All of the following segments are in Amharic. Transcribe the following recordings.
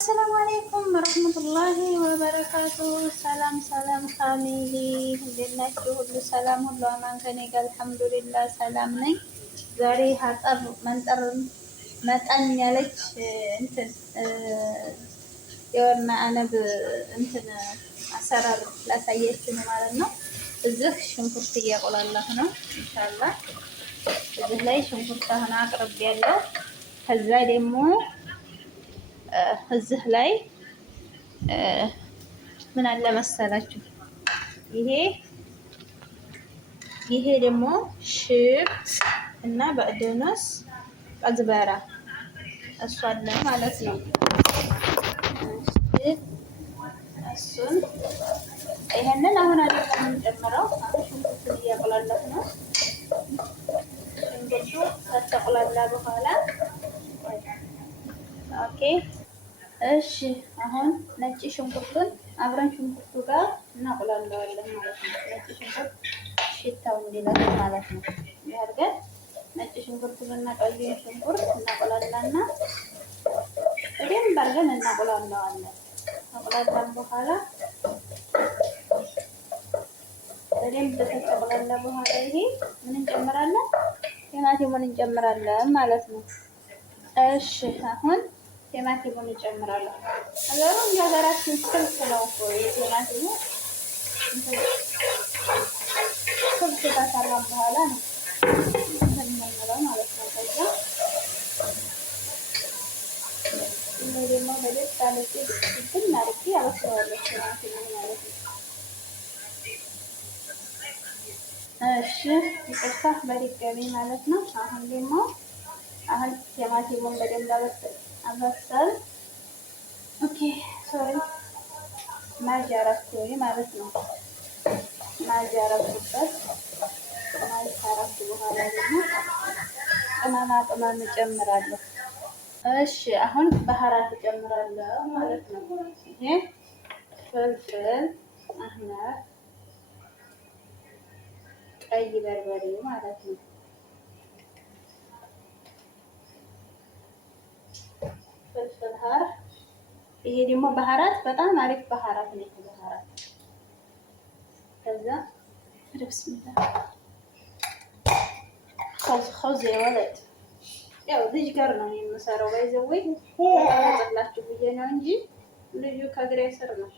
السلام عليكم ورحمة الله وبركاته. ሰላም ሰላም ፋሚሊ እንዴት ናችሁ? ሁሉ ሰላም ሁሉ አማን ከኔ ጋር አልሐምዱሊላህ ሰላም ነኝ። ዛሬ ሀጠር መንጠር መጠን ያለች እንትን የወርና አነብ እንትን አሰራር ላሳያችሁ ነው ማለት ነው። እዚህ ሽንኩርት እያቆላላሁ ነው ኢንሻአላህ። እዚህ ላይ ሽንኩርት አሁን አቅርቤያለሁ። ከዛ ደግሞ እዚህ ላይ ምን አለ መሰላችሁ፣ ይሄ ደግሞ ሽብት እና በእደነስ ቀዝበራ እሱ አለ ማለት ነው። እሱን ይሄንን አሁን አይደለም የምንጨምረው። አሁን ሽንኩርቱን እያቆላላሁ ነው። ሽንኩርቱ ከተቆላላ በኋላ ኦኬ እሺ፣ አሁን ነጭ ሽንኩርቱን አብረን ሽንኩርቱ ጋር እናቆላለዋለን ማለት ነው። ነጭ ሽንኩርት ሽታው እንዲለቅ ማለት ነው። ያርገን ነጭ ሽንኩርቱን እና ቀይ ሽንኩርት እናቆላላና በደንብ አድርገን እናቆላለዋለን። አቆላላን በኋላ በደንብ ከተቆላላ በኋላ ይሄ ምን እንጨምራለን? ቲማቲሙን እንጨምራለን ማለት ነው። እሺ አሁን ቲማቲሙን እንጨምራለን። ነገሩ እንደ ሀገራችን ስልስ ነው እኮ የቲማቲሙ ስልስ ከሰራ በኋላ ነው የምንለው ማለት ነው። ከዛ ይሄ ደግሞ በደስ አለች ብትን አድርጌ አበስለዋለሁ ቲማቲሙን ማለት ነው። እሺ ይቅርታ በድጋሚ ማለት ነው። አሁን ቲማቲሙን በደንብ አበሰል ኦኬ ሶሪ ማጅ አረኩኝ ማለት ነው። ማጅ አረኩበት። ማጅ ካረኩ በኋላ ደግሞ ቅመም እጨምራለሁ። እሺ አሁን ባህራት እጨምራለሁ ማለት ነው። ይሄ ፍልፍል አህመር፣ ቀይ በርበሬ ማለት ነው። ፍልፍል ሀር፣ ይሄ ደግሞ ባህራት በጣም አሪፍ ባህራት ነው። ባህራት ከዛ ብስሚላ ኸውዝ የወለድ ያው ልጅ ጋር ነው የምሰራው። ባይዘወይ ታላችሁ ብዬ ነው እንጂ ልጁ ከግሬ ስር ነው።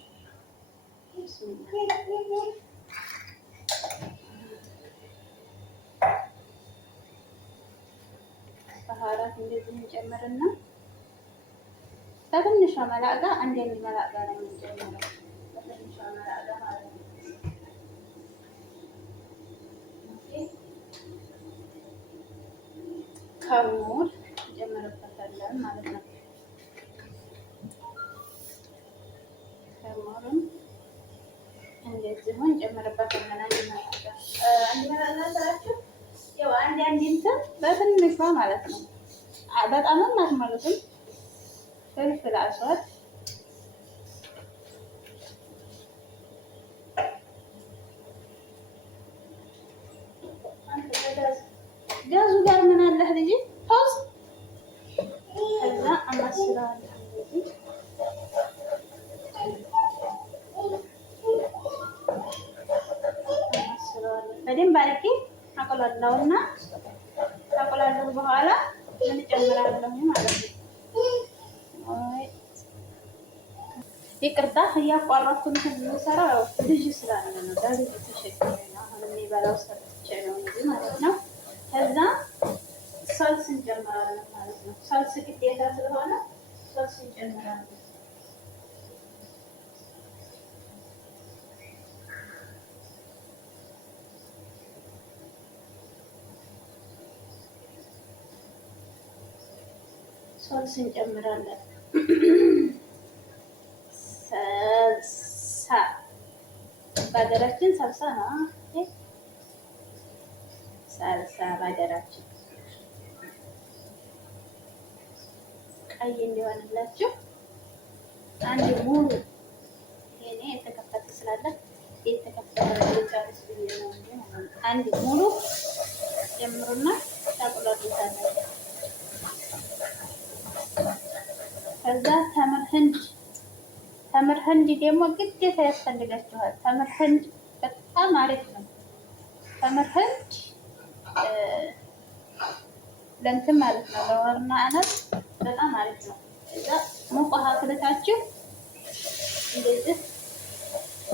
ብስሚላ ባህራት እንደዚህ እንጨምርና በትንሿ መላጋ አንድ መላጋ ነው የምንጨምረው። በትንሿ መላጋ ማለት ነው። ከሙን እንጨምርበታለን ማለት ነው። ከሙን እንደዚህ እንጨምርበታለን። አንድ መላጋ ስላችሁ ያው አንድ እንትን በትንሿ ማለት ነው። በጣምም አትመሩትም። ፍልፍል አስዋድ ጋዙ ጋር ምን አለህ ልጅ ፖዝ። ከዛ አማስለዋለሁ በደንብ አድርጌ አቆላላውና ካቆላላሁ በኋላ ምን እጨምራለሁ ማለት ነው። ይቅርታ እያቋረጥኩ የምሰራው ልጅ ስላለ ነው። ዳሪ ተሸክሜ ነው አሁን የሚበላው ሰርቼ ነው እንጂ ማለት ነው። ከዛ ሳልስ እንጨምራለን ማለት ነው። ሳልስ ግዴታ ስለሆነ ሳልስ እንጨምራለን። ሳልስ እንጨምራለን። ሰልሳ በሀገራችን ሰልሳ ነው። ሰልሳ በሀገራችን ቀይ እንዲሆንላችሁ አንድ ሙሉ ይሄኔ የተከፈተ ስላለ የተከፈተ ብዬ ነው እንጂ አንድ ሙሉ ጀምሩና ታቁላሉታላችሁ። ከዛ ተምር ህንድ ደግሞ ግዴታ ያስፈልጋችኋል። ተምር ህንድ በጣም አሪፍ ነው። ተምር ህንድ ለእንትን ማለት ነው ለወርና አነት በጣም አሪፍ ነው። እዛ ሙቅ ውሃ አፍልታችሁ እንደዚህ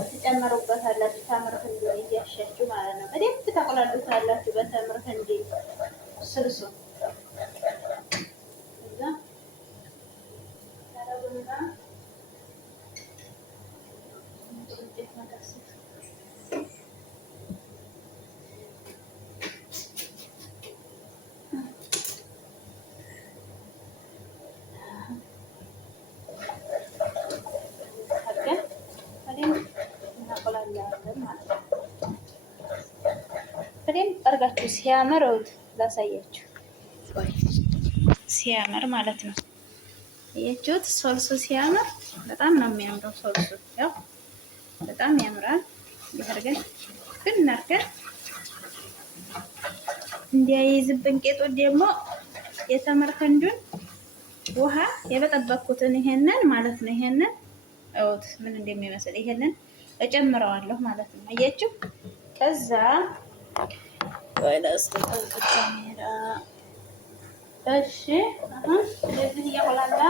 ትጨምሩበታላችሁ። ተምር ህንድ እያሻችሁ ማለት ነው። በደንብ ታቆላሉታላችሁ በተምር ህንድ ስልሱ እዛ ታረጉና በደንብ አድርጋችሁ ሲያምር ላሳያችሁ። ሲያምር ማለት ነው። እያችሁት ሶልሱ ሲያምር በጣም ነው የሚያምረው። ሶልሱ ያው በጣም ያምራል። ይሄርገን ብናርገን እንዲያይዝብን ቄጡ ደግሞ የተምር ህንዱን ውሃ የበጠበኩትን ይሄንን ማለት ነው። ይሄንን እውት ምን እንደሚመስል ይሄንን እጨምረዋለሁ ማለት ነው። አያችሁ ከዛ ወይላስ ካሜራ እሺ፣ አሁን እንደዚህ እያቆላላ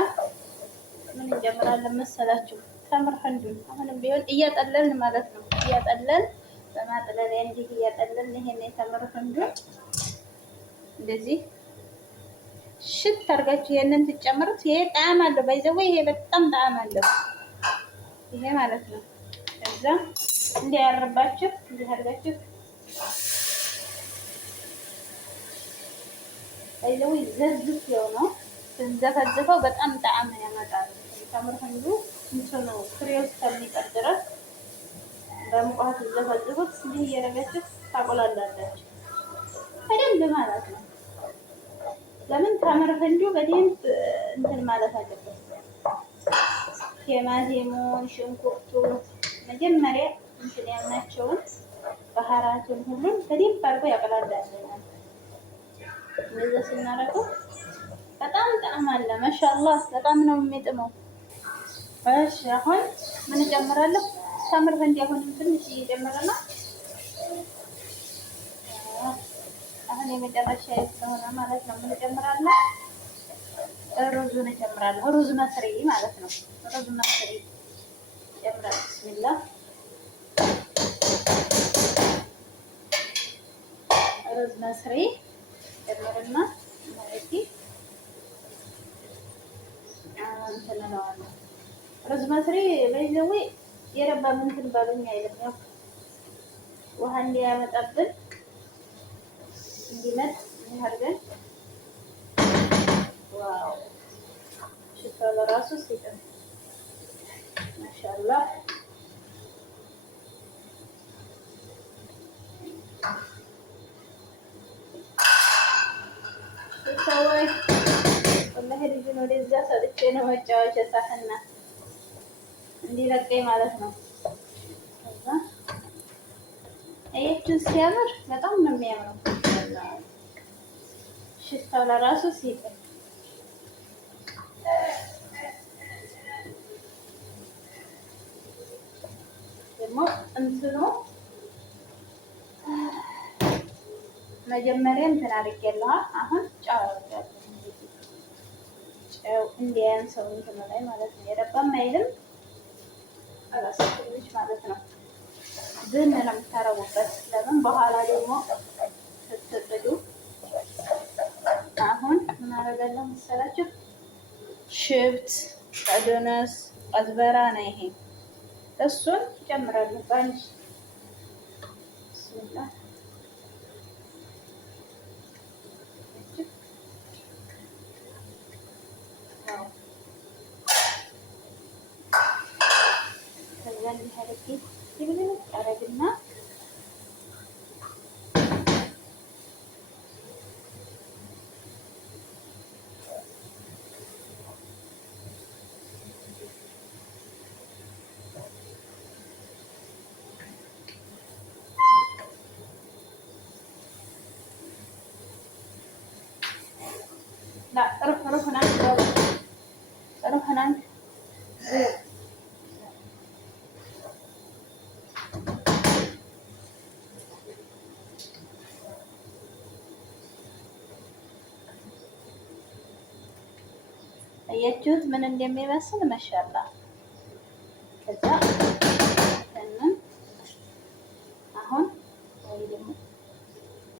ምን እንጀምራለን መሰላችሁ? ተምር ህንዱን አሁንም ቢሆን እያጠለልን ማለት ነው። እያጠለልን በማጥለሊያ እንዲህ እያጠለልን ይሄን የተምር ህንዱን እንደዚህ ሽት አድርጋችሁ ይሄንን ትጨምሩት። ይሄ ጣዕም አለው ባይዘው ይሄ በጣም ጣዕም አለው ይሄ ማለት ነው። ከዛ እንዲያርባችሁ እንዲህ አድርጋችሁ ባይዘው ዘዝፍ ነው ስንዘፈዝፈው በጣም ጣዕም ያመጣል። ተምር ህንዱ እንትኑ ፍሬው እስከሚቀር ድረስ በሙቀት ዘፈዝፉት። እንዲህ እያደረጋችሁ ታቆላላላችሁ በደንብ ማለት ነው። ለምን ተምር ህንዱ በደንብ እንትን ማለት አለበት። ቲማቲሙን፣ ሽንኩርቱን መጀመሪያ እንትን ያልናቸውን ባህራቱን ሁሉን በደንብ አድርጎ ያቀላላልናል። እንደዛ ስናደርገው በጣም ጣዕም አለ። ማሻአላህ በጣም ነው የሚጥመው። እሺ አሁን ምን እጨምራለሁ? ተምር ህንድ አሁንም ትንሽ እየጨመረና አሁን የመጨረሻ ስለሆነ ማለት ነው ምን እጨምራለሁ? ሩዙን እጨምራለሁ። ሩዝ መስሪ ማለት ነው። ሩዝ መስሪ እጨምራለሁ። ቢስሚላህ ሩዝ መስሪ ጨምርና ማለት እንትን እለዋለሁ። ሩዝ መስሪ በይዘው የረባ ምንትን ባሉኝ አይደለም ያው ውሃ እንዲያመጣብን እንዲመጥ አድርገን ዋው ሽታው ለራሱ ሲጥም ማሻአላህ ሰውዬ ወላሂ ልጅን ወደዛ ሰጥቼ ነው መጫወቻ ሳህና እንዲለቀኝ ማለት ነው። ከዛ አያችሁ ሲያምር በጣም ነው የሚያምረው። ሽታው ለራሱ ሲጥም ደግሞ እንትኑ መጀመሪያ እንትን አድርጌያለሁ። አሁን ጨው አደርጋለሁ። ጨው እንዲያንሰው እንትኑ ላይ ማለት ነው። የረባም አይልም አላስፈልግሽ ማለት ነው። ዝም ነው የምታረጉበት። ለምን በኋላ ደግሞ ስትጥዱ አሁን ምን አደርጋለሁ መሰላችሁ? ሽብት፣ ቀዶነስ፣ ቀዝበራ ነው ይሄ። እሱን ጨምራለሁ ባንቺ ብስሚላህ አረግና لا روح ناخذ ሩህናን አያችሁት ምን እንደሚመስል ማሻአላ። ከዛ